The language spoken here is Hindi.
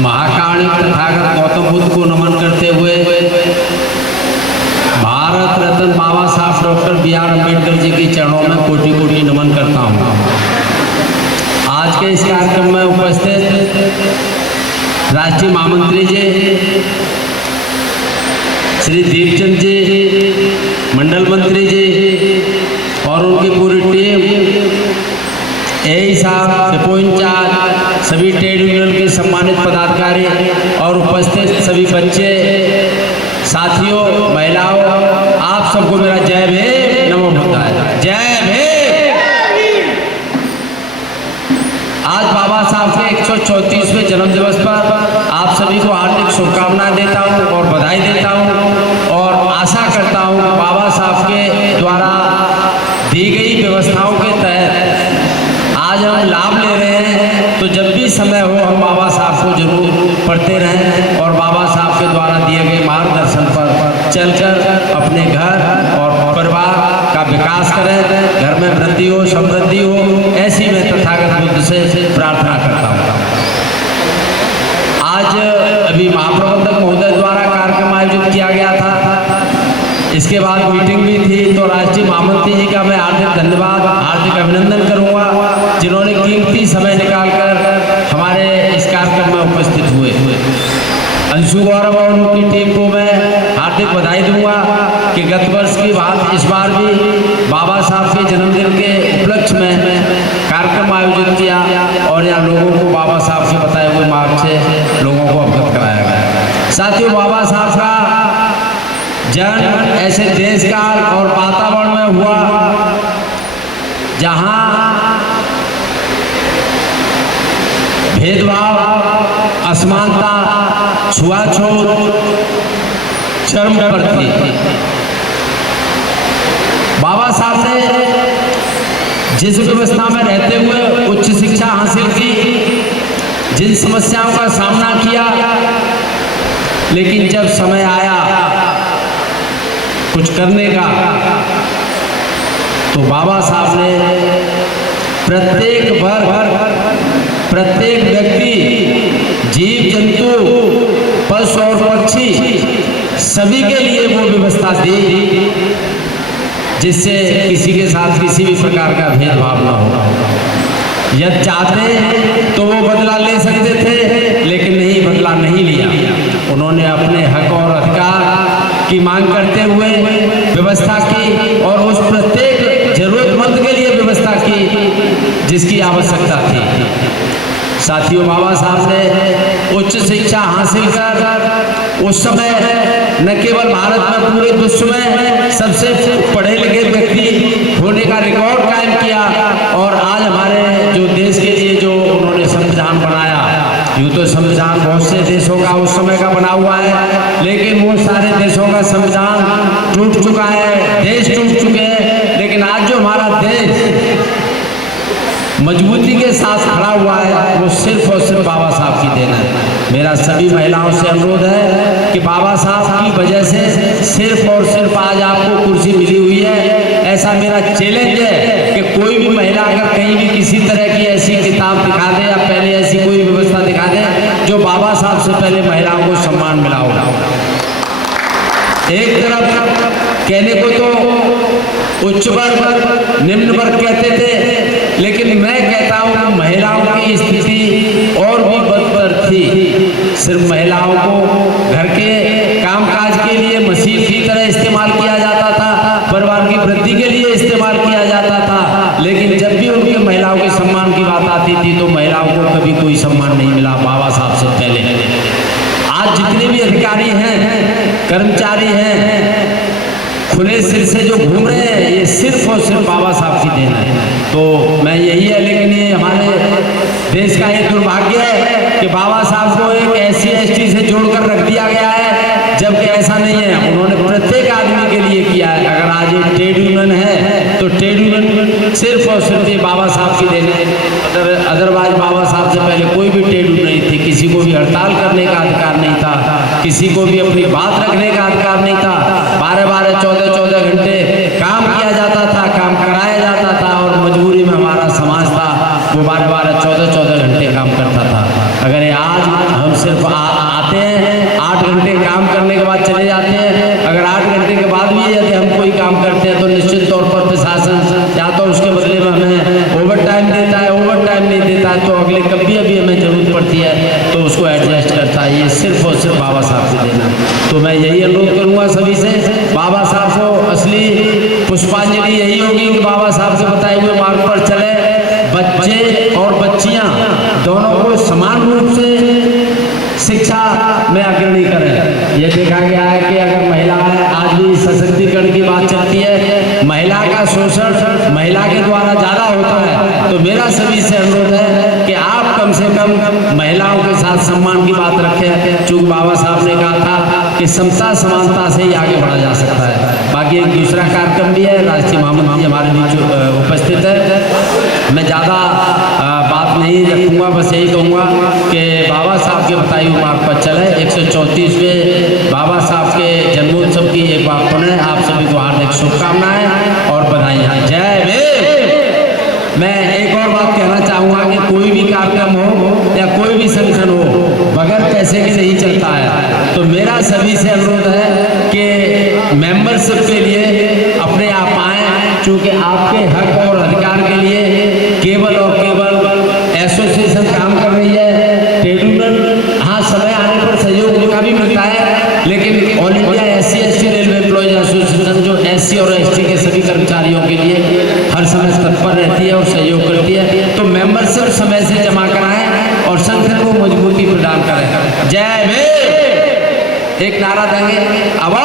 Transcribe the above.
महाकारुणिक तथागत गौतम बुद्ध को नमन करते हुए भारत रत्न बाबा साहब डॉक्टर B.R. अम्बेडकर जी के चरणों में कोटि कोटि नमन करता हूँ। आज के इस कार्यक्रम में उपस्थित राष्ट्रीय महामंत्री जी श्री दीपचंद जी, मंडल मंत्री जी और उनकी पूरी टीम, एई साहब, डिपो इंचार्ज, सभी ट्रेड यूनियन के सम्मानित पदाधिकारी और उपस्थित सभी बच्चे, साथियों, महिलाओं, आप सबको मेरा जय भीम, नमो बुद्धाय। जय भीम। आज बाबा साहब के 134वें जन्म दिवस पर आप सभी को हार्दिक शुभकामनाएं देता हूं और बधाई देता हूं और आशा करता हूं बाबा साहब के द्वारा दी गई व्यवस्थाओं के तहत आज हम लाभ ले रहे हैं, तो जब भी समय हो हम बाबा साहब को जरूर पढ़ते रहें और बाबा साहब के द्वारा दिए गए मार्गदर्शन पर चलकर अपने घर और परिवार का विकास करें, घर में वृद्धि हो, समृद्धि हो, ऐसी मैं तथागत बुद्ध से प्रार्थना करता हूँ। आज अभी महाप्रबंधक महोदय द्वारा कार्यक्रम आयोजित किया गया था, इसके बाद मीटिंग भी थी, तो राष्ट्रीय महामंत्री जी का मैं हार्दिक धन्यवाद, हार्दिक अभिनंदन करूंगा, जिन्होंने कीमती समय निकालकर हमारे इस कार्यक्रम में उपस्थित हुए। अंशु गौरव और उनकी टीम को मैं हार्दिक बधाई दूंगा कि गत वर्ष की बात इस बार भी बाबा साहब के जन्मदिन के उपलक्ष्य में कार्यक्रम आयोजित किया और यहाँ लोगों को बाबा साहब के बताए हुए मार्ग से लोगों को अवगत कराया गया। साथियों, बाबा साहब का जन्म ऐसे देश काल और वातावरण में हुआ जहाँ भेदभाव, असमानता, छुआछूत चरम पर थी। बाबा साहब ने जिस व्यवस्था में रहते हुए उच्च शिक्षा हासिल की, जिन समस्याओं का सामना किया, लेकिन जब समय आया कुछ करने का, तो बाबा साहब ने प्रत्येक वर्ग, प्रत्येक व्यक्ति, जीव जंतु, पशु और पक्षी, सभी के लिए वो व्यवस्था दी जिससे किसी के साथ किसी भी प्रकार का भेदभाव न हो। यदि चाहते तो वो बदला ले सकते थे, लेकिन नहीं, बदला नहीं लिया। उन्होंने अपने हक और अधिकार की मांग करते हुए व्यवस्था की और उस प्रत्येक जरूरतमंद के लिए व्यवस्था की जिसकी आवश्यकता थी। साथियों, बाबा साहब ने उच्च शिक्षा हासिल कर उस समय न केवल भारत में, पूरे विश्व में सबसे पढ़े लिखे व्यक्ति होने का रिकॉर्ड कायम किया और आज हमारे जो देश के लिए जो उन्होंने संविधान बनाया, यूँ तो संविधान बहुत से देशों का उस समय का बना हुआ है, लेकिन वो सारे देशों का संविधान टूट चुका है, देश टूट चुके हैं, लेकिन आज जो हमारा देश मजबूती के साथ खड़ा हुआ है वो सिर्फ और सिर्फ बाबा साहब की देन है। मेरा सभी महिलाओं से अनुरोध है कि बाबा साहब की वजह से सिर्फ और सिर्फ आज आपको कुर्सी मिली हुई है। ऐसा मेरा चैलेंज है कि कोई भी महिला अगर कहीं भी किसी तरह की ऐसी किताब दिखा दे या पहले ऐसी कोई व्यवस्था दिखा दे जो बाबा साहब से पहले महिलाओं को सम्मान मिला होगा। एक तरफ कहने को तो उच्च वर्ग, निम्न वर्ग कहते थे, लेकिन मैं कहता हूँ महिलाओं की स्थिति और भी बदतर थी। सिर्फ महिलाओं को घर के कामकाज के लिए मशीन की तरह इस्तेमाल किया जाता था, परिवार की वृद्धि के लिए इस्तेमाल किया जाता था, लेकिन जब भी उनके महिलाओं के सम्मान की बात आती थी तो महिलाओं को कभी कोई सम्मान नहीं मिला बाबा साहब से पहले। आज जितने भी अधिकारी हैं, कर्मचारी हैं, खुले सिर से जो घूम रहे हैं, ये सिर्फ और सिर्फ बाबा साहब की देन है। तो मैं यही है, लेकिन ये हमारे देश का ये दुर्भाग्य है कि बाबा साहब को एक SC/ST से जोड़कर रख दिया गया है, जबकि ऐसा नहीं है। उन्होंने प्रत्येक आदमी के लिए किया है। अगर आज एक ट्रेड यूनियन है तो ट्रेड यूनियन सिर्फ और सिर्फ ये बाबा साहब की देन है। अदरवाइज बाबा साहब से पहले कोई भी ट्रेड यूनियन नहीं थी, किसी को भी हड़ताल करने का अधिकार नहीं था, किसी को भी अपनी बात रखने का अधिकार नहीं था। 12-12, 14-14 घंटे काम किया जाता था, काम कराया जाता था और मजबूरी में हमारा समाज था वो 12-12, 14-14 घंटे काम करता था। अगर आज हम सिर्फ आते हैं, 8 घंटे काम करने के बाद चले जाते हैं। अगर 8 घंटे के बाद भी यदि हम कोई काम करते हैं तो निश्चित तौर पर प्रशासन या तो उसके बदले में हमें ओवर टाइम देता है, ओवर टाइम नहीं देता है तो अगले कभी अभी हमें जरूरत पड़ती है तो उसको एडजस्ट करता है। ये सिर्फ और सिर्फ बाबा साहब से देना। तो मैं यही अनुरोध करूँगा सभी से, बाबा साहब को असली पुष्पांजलि यही होगी कि बाबा साहब के बताए हुए मार्ग पर चले, बच्चे और बच्चियां दोनों को समान रूप से शिक्षा में अग्रणी करें। ये देखा गया है कि अगर महिला है, आज भी सशक्तिकरण की बात चलती है, महिला का शोषण महिला के द्वारा ज़्यादा होता है। तो मेरा सभी से अनुरोध है कि आप कम से कम महिलाओं के साथ सम्मान की बात रखें। चूँकि बाबा साहब ने कहा था कि समता समानता से ही आगे बढ़ा जा सकता है। बाकी एक दूसरा कार्यक्रम भी है, राष्ट्रीय महामंत्री हमारे बीच उपस्थित है। मैं ज़्यादा बात नहीं रखूँगा, बस यही कहूँगा कि बाबा साहब के बताए हुए मार्ग पर चले। 134वें बाबा साहब के जन्मोत्सव की एक बार पुनः आप सभी को हार्दिक शुभकामनाएं और बधाइयाँ। जय भीम। मैं एक और बात कहना चाहूँगा कि कोई भी कार्यक्रम हो या कोई भी संगठन हो, बगैर पैसे के नहीं चलता है। तो मेरा सभी से अनुरोध है कि मेंबरशिप के लिए अपने आप आएँ, क्योंकि आपके हक और अधिकार के लिए केवल और केवल एसोसिएशन काम कर रही है। ट्रेड यूनियन हाँ समय आने पर सहयोग उनका भी मिलता है, लेकिन all India SC/ST railway employees association जो SC और ST के सभी कर्मचारियों के लिए हर समय तत्पर रहती है और सहयोग करती है। तो मेंबरशिप समय से जमा कराएं और संगठन को मजबूती प्रदान करें। जय भीम। एक नारा देंगे, आवाज